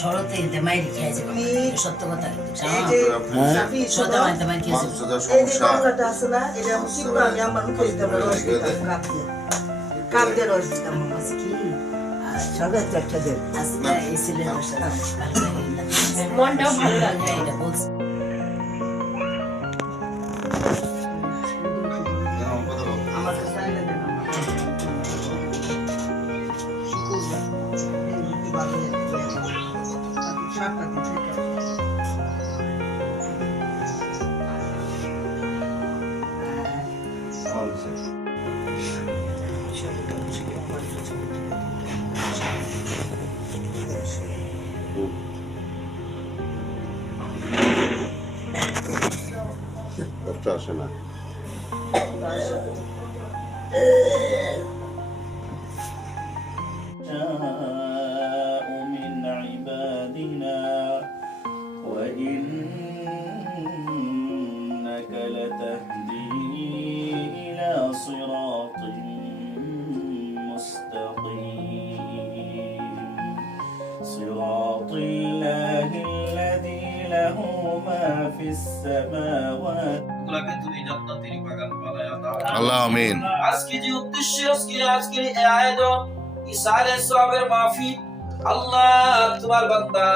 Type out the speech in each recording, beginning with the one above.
শরতে কিন্তু মাইরি খেয়েছে সত্য কথা কিন্তু সত্য মানতে মাইরি খেয়েছে কি আজকে এই ছেলেটার সাথে ভালো লাগে মনটাও ভালো লাগে এটা বলছে আসে না من عبادنا وإنك لتهدي إلى صراط مستقيم صراط الله الذي له ما في السماوات আল্লাহ আমিন আজকে যে উদ্দেশ্যে আজকের এই আয়োজন ঈসা আলাইহিস সালামের মাহফিল আল্লাহ তোমার বান্দা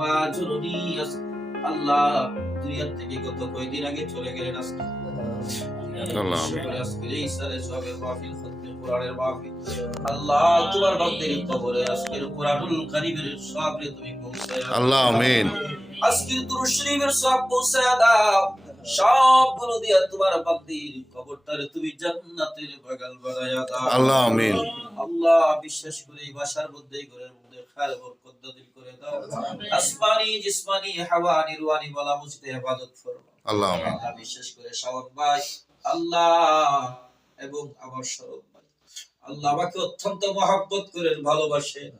মা জননী আল্লাহ দুনিয়া থেকে গত কয়েকদিন আগে চলে গেলেন আজকে আল্লাহ আমিন আজকে ঈসা আলাইহিস সালামের মাহফিল খতমে কোরআনের মাহফিল আল্লাহ তোমার বান্দার কবরে আজকের কোরআনুল কারীমের সওয়াবে তুমি পৌঁছায় আল্লাহ আমিন আজকের দুরূদ শরীফের সওয়াব পৌঁছায় দাও সবগুলো দিয়া তোমার বান্দির কবরটারে তুমি জান্নাতের বাগান বানায়া দাও আল্লাহ আমিন আল্লাহ বিশেষ করে এই বাসার মধ্যে ঘরের মধ্যে খায়ের বরকত দান করে দাও আসমানি জিসমানি হাওয়ানি রুহানি বলা মুজতে ইবাদত ফরমাও আল্লাহ আমিন আল্লাহ বিশেষ করে শাওন ভাই আল্লাহ এবং আমার শরৎ ভাই আল্লাহ আমাকে অত্যন্ত মহব্বত করেন ভালোবাসেন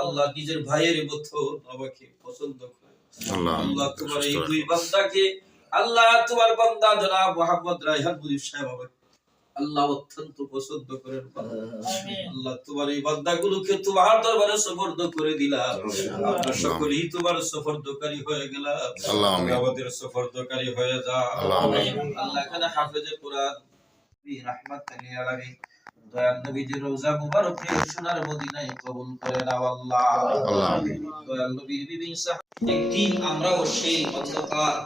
আল্লাহ নিজের ভাইয়ের মতো আমাকে পছন্দ করেন আল্লাহ তোমার এই দুই বান্দাকে আল্লাহ তোমার বান্দা জনাব মোহাম্মদ রায়হান মুজিব সাহেব আমাকে আল্লাহ অত্যন্ত পছন্দ করেন আল্লাহ তোমার এই বান্দাগুলোকে তোমার দরবারে সুপর্দ করে দিলাম আমরা সকলেই তোমার সুপর্দকারী হয়ে গেলাম আল্লাহ আমিন আমাদের সুপর্দকারী হয়ে যাও আল্লাহ আমিন আল্লাহ এখানে হাফেজে কোরআন রাহমাতুল লিল আলামিন দয়াল নবীজির রওজা মুবারকে সোনার মদিনায় কবুল করে নাও আল্লাহ আল্লাহ আমিন দয়াল নবীর বিবি সাহেব একদিন আমরাও সেই অন্ধকার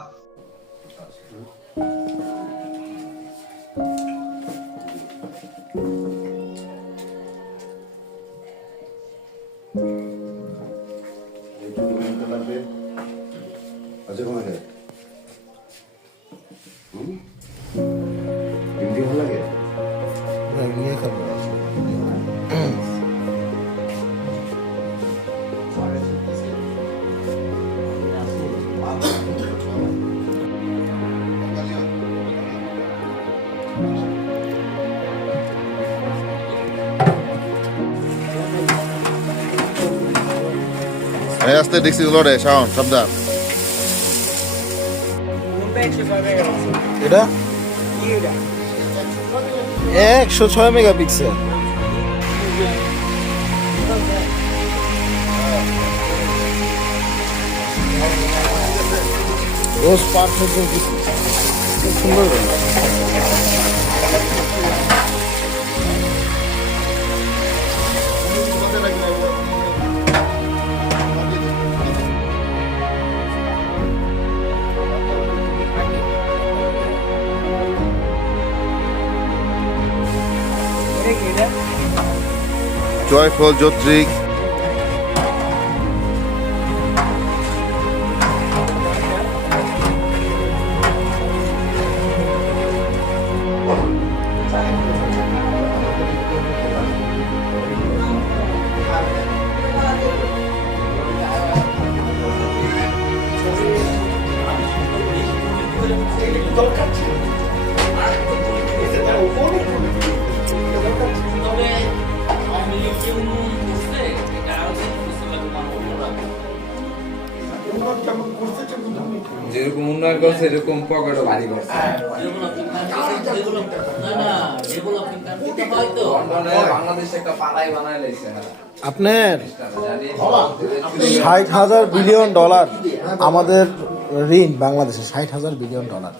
আচ্ছা কমে গেল হিন্দি ভালো লাগে নিয়ে খাবো আস্তে দেখছি লড়ে শাওন সাবধান এটা 106 মেগাপিক্সেল রোজ পারফেক্ট খুব সুন্দর জয়ফল যৌত্রিক যেরকম উন্নয়ন করছে এরকম পকেটও ভারী করছে। লন্ডনে বাংলাদেশে একটা পাড়াই বানায় লাইছে এরা। আপনার 60,000 বিলিয়ন ডলার আমাদের ঋণ বাংলাদেশে, 60,000 বিলিয়ন ডলার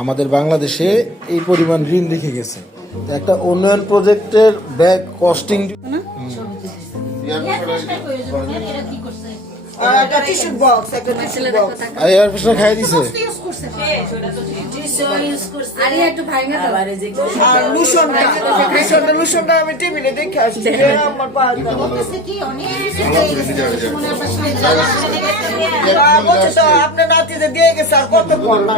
আমাদের বাংলাদেশে এই পরিমাণ ঋণ রেখে গেছে। তো একটা উন্নয়ন প্রজেক্টের ব্যাক কস্টিং একটা টিস্যু বক্স, একটা টিস্যু বক্স। আর এয়ার ফ্রেশনার খাই দিছে। আর লুশনটা আমি টিভিতে দেখে আসছি। আমার পা বলছে তো আপনার নাতিতে দিয়ে গেছে আর কত কর না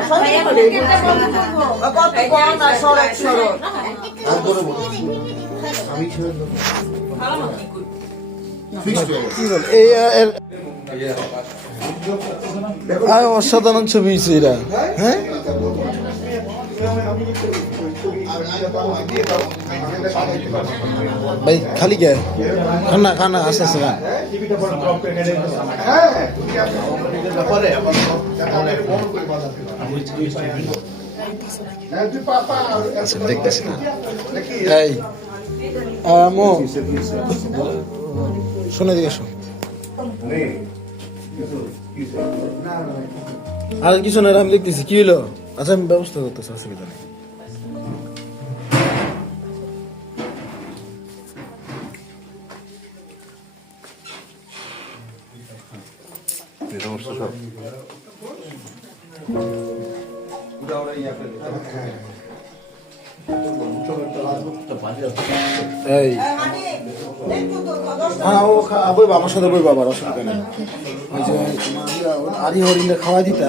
কত কর না সড়ক কি বল এই অসাধারণ ছবি হয়েছে এরা। হ্যাঁ ভাই খালি কে খানা খানা আস্তে আস্তে খান। আচ্ছা দেখতেছি না এই আমো শুনে দিকে শোন আর কিছু না আমি দেখতেছি কি হলো। আচ্ছা আমি ব্যবস্থা করতেছি, অসুবিধা নেই। এই হ্যাঁ ও বইবা আমার সাথে বইবা, আবার অসুবিধা নেই। ওই যে আদি হরিণে খাওয়া দিতা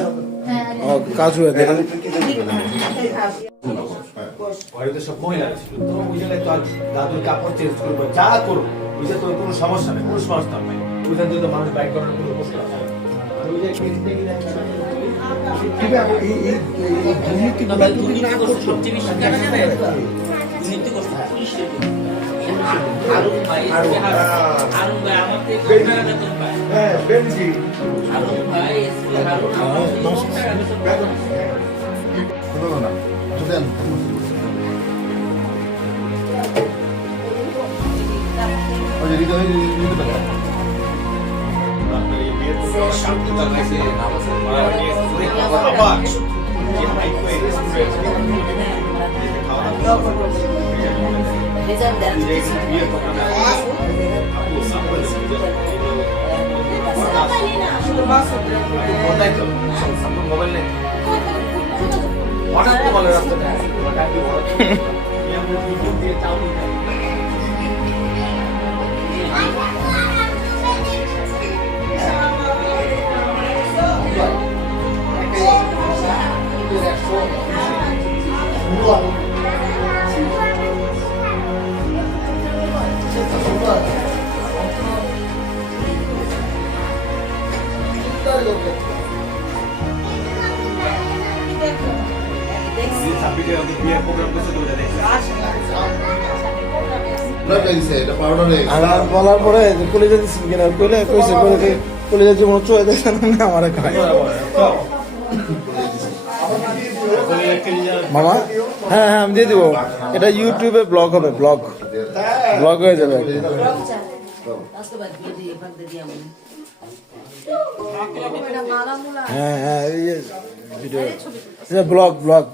কাজু বাড়িতে সব মহিলা ছিল, তো ওই জায়গায় তো আর দাদুর কাপড় চেঞ্জ করবো, যা করো ওই যে তোর কোনো সমস্যা নেই, কোনো সমস্যা নেই। ওইখান থেকে তো মানুষ বাইক করার কোনো প্রশ্ন আছে না। আর ওই যে মোবাইল নেই হঠাৎ বলে রাস্তাটা আর বলার পরে কলেজে দিচ্ছি কিনা কইছে কলেজের জীবন চলে দেখছেন না আমার মামা। হ্যাঁ হ্যাঁ আমি দিয়ে দিব, এটা ইউটিউবে ব্লগ হবে, ব্লগ হয়ে যাবে। হ্যাঁ হ্যাঁ ভিডিও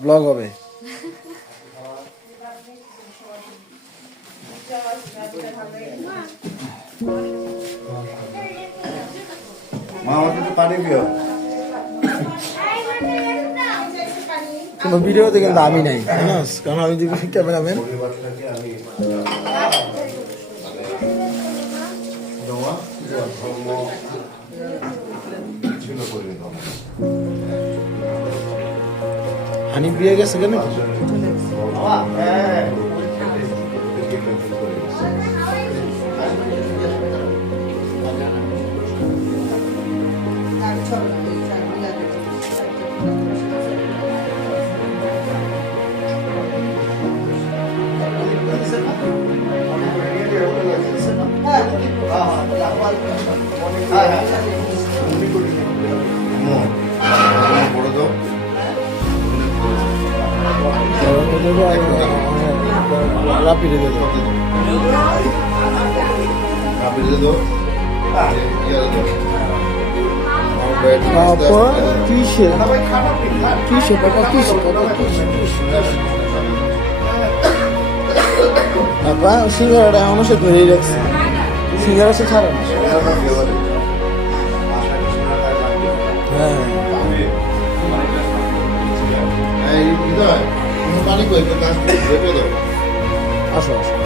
ব্লগ হবে। কোনো ভিডিওতে কিন্তু আমি নাই, কারণ আমি ক্যামেরাম্যান। হানি বিয়ে গেছে কেন? হ্যাঁ রাপিডে দিয়ে দাও। তারপর কিসে কিসে বাবা কিসে আপনার সিঙ্গারাটা আমার সাথে ধরেই রাখছে সিঙ্গারা সে ছাড়ে না হ্যাঁ পানি কই কাজ করে দাও আসো আসো